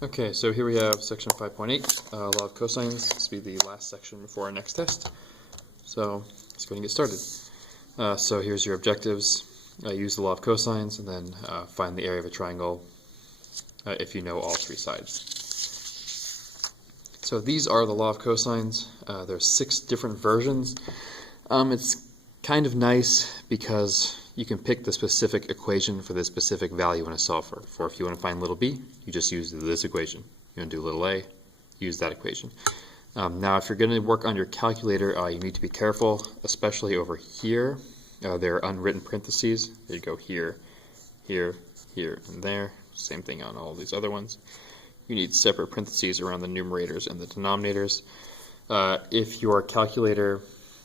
Okay, so here we have section 5.8, law of cosines. This will be the last section before our next test. So let's go ahead and get started. So here's your objectives. Use the law of cosines and then find the area of a triangle if you know all three sides. So these are the law of cosines. There's 6 different versions. It's kind of nice because you can pick the specific equation for the specific value you want to solve for. If you want to find little b, you just use this equation. You want to do little a, use that equation. Now if you're going to work on your calculator, you need to be careful, especially over here. There are unwritten parentheses. There you go, here, here, here, and there. Same thing on all these other ones. You need separate parentheses around the numerators and the denominators. If your calculator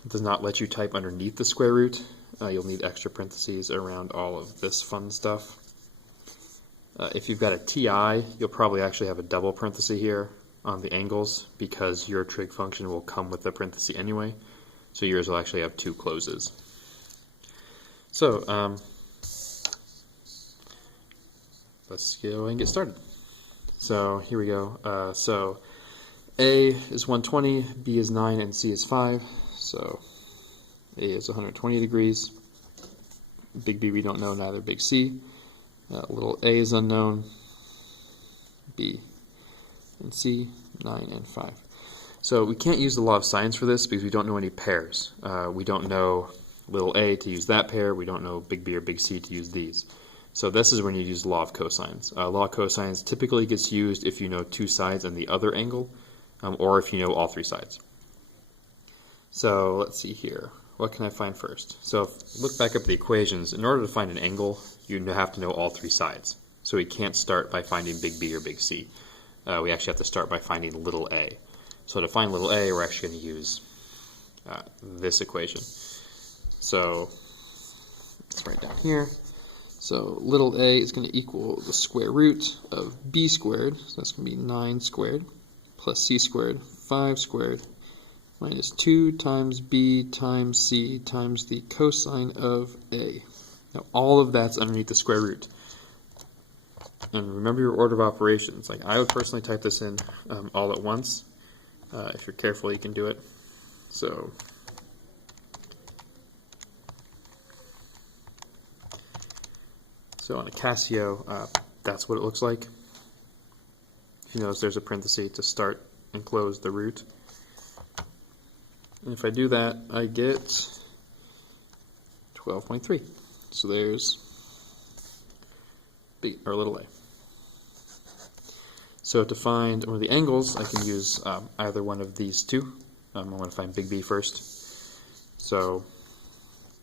does not let you type underneath the square root, you'll need extra parentheses around all of this fun stuff. If you've got a TI, you'll probably actually have a double parenthesis here on the angles because your trig function will come with the parenthesis anyway. So yours will actually have 2 closes. So let's go ahead and get started. So here we go. So A is 120, B is 9, and C is 5. So A is 120 degrees. Big B we don't know, neither big C. Little a is unknown. B and C, 9 and 5. So we can't use the law of sines for this because we don't know any pairs. We don't know little a to use that pair. We don't know big B or big C to use these. So this is when you use the law of cosines. Law of cosines typically gets used if you know 2 sides and the other angle, or if you know all 3 sides. So let's see here. What can I find first? So if you look back up the equations, in order to find an angle, you have to know all 3 sides. So we can't start by finding big B or big C. We actually have to start by finding little a. So to find little a, we're actually going to use this equation. So let's write down here. So little a is going to equal the square root of b squared, so that's going to be 9 squared, plus c squared, 5 squared, minus 2 times b times c times the cosine of a. Now all of that's underneath the square root. And remember your order of operations. Like I would personally type this in all at once. If you're careful, you can do it. So on a Casio, that's what it looks like. If you notice, there's a parenthesis to start and close the root. And if I do that, I get 12.3. So there's big or little a. So to find one of the angles, I can use either one of these two. I'm going to find big B first. So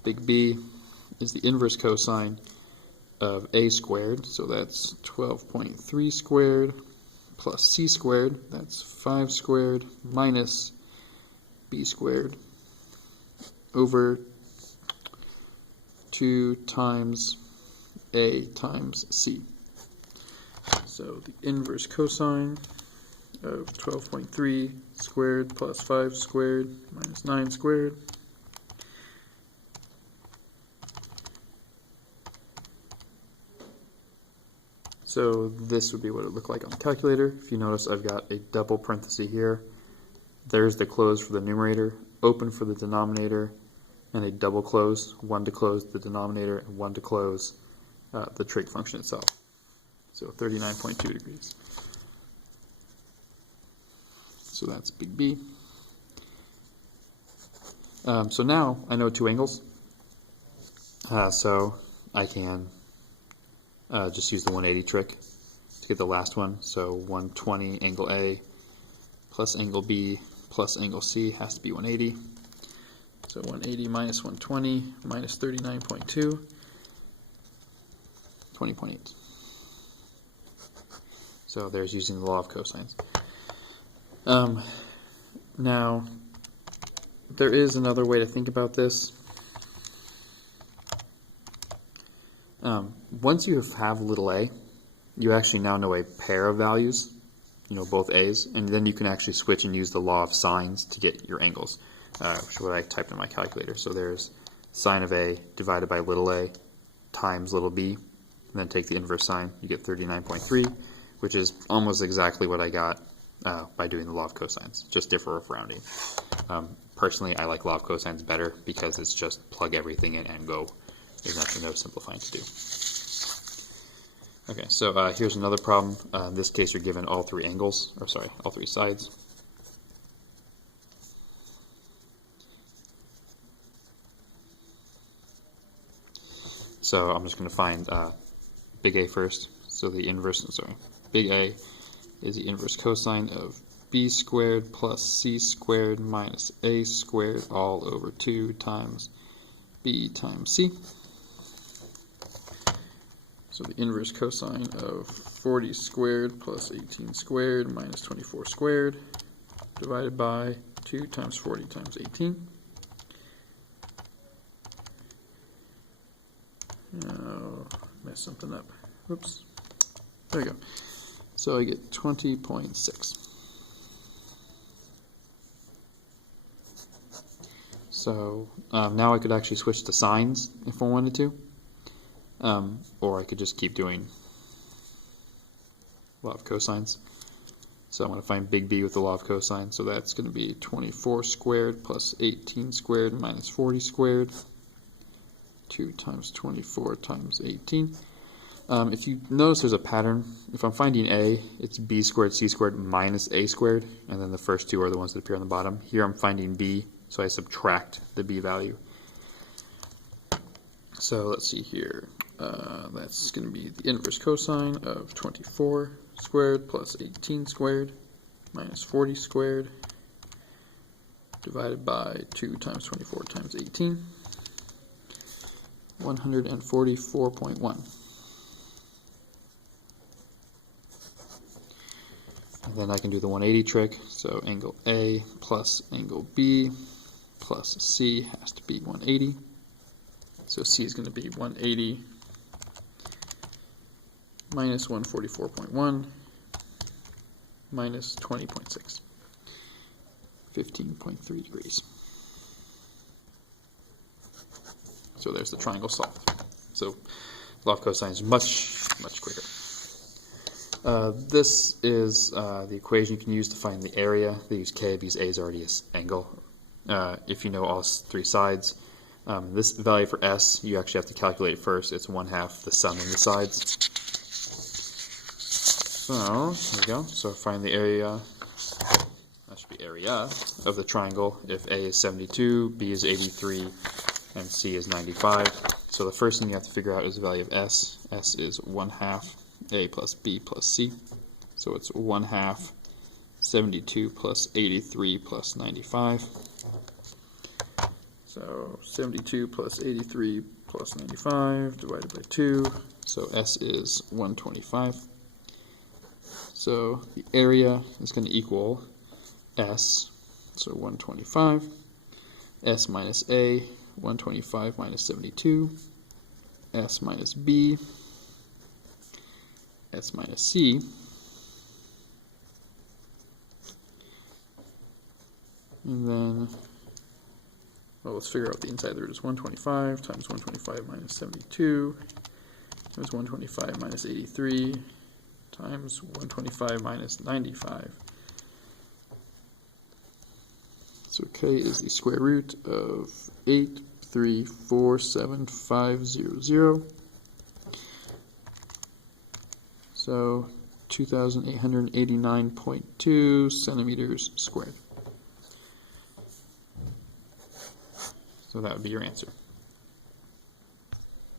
big B is the inverse cosine of a squared, so that's 12.3 squared plus c squared, that's 5 squared, minus b squared over 2 times a times c. So the inverse cosine of 12.3 squared plus 5 squared minus 9 squared. So this would be what it would look like on the calculator. If you notice, I've got a double parenthesis here. There's the close for the numerator, open for the denominator, and a double close, one to close the denominator and one to close the trig function itself. So 39.2 degrees. So that's big B. So now I know 2 angles. So I can just use the 180 trick to get the last one. So 120 angle A plus angle B plus angle C has to be 180. So 180 minus 120 minus 39.2, 20.8. So there's using the law of cosines. Now, there is another way to think about this. Once you have little a, you actually now know a pair of values, both a's, and then you can actually switch and use the law of sines to get your angles, which is what I typed in my calculator. So there's sine of a divided by little a times little b, and then take the inverse sine, you get 39.3, which is almost exactly what I got by doing the law of cosines, just differ of rounding. Personally, I like law of cosines better because it's just plug everything in and go. There's nothing no simplifying to do. Okay, so here's another problem. In this case, you're given all three angles, or sorry, all three sides. So I'm just going to find big A first. So the inverse, sorry, big A is the inverse cosine of b squared plus c squared minus a squared all over 2 times b times c. So the inverse cosine of 40 squared plus 18 squared minus 24 squared divided by 2 times 40 times 18. Oh, messed something up. Oops. There we go. So I get 20.6. So now I could actually switch to signs if I wanted to. Or I could just keep doing law of cosines. So I'm going to find big B with the law of cosine. So that's going to be 24 squared plus 18 squared minus 40 squared. 2 times 24 times 18. If you notice there's a pattern, if I'm finding A, it's B squared, C squared minus A squared, and then the first two are the ones that appear on the bottom. Here I'm finding B, so I subtract the B value. So let's see here. That's going to be the inverse cosine of 24 squared plus 18 squared minus 40 squared divided by 2 times 24 times 18. 144.1. And then I can do the 180 trick, so angle A plus angle B plus C has to be 180. So C is going to be 180 minus 144.1 minus 20.6, 15.3 degrees. So there's the triangle solved. So law of cosine is much quicker. This is the equation you can use to find the area. They use K because A is already an angle. If you know all three sides, this value for S, you actually have to calculate first. It's 1/2 the sum of the sides. So here we go. So find the area. That should be area of the triangle. If A is 72, B is 83, and C is 95. So the first thing you have to figure out is the value of S. S is 1/2 A plus B plus C. So it's 1/2 72 plus 83 plus 95. So 72 plus 83 plus 95 divided by 2. So S is 125. So the area is going to equal S, so 125. S minus A, 125 minus 72. S minus B. S minus C. And then, well, let's figure out the inside. There is 125 times 125 minus 72 times 125 minus 83 times 125 minus 95. So K is the square root of 8347500. So 2,889.2 centimeters squared. So that would be your answer.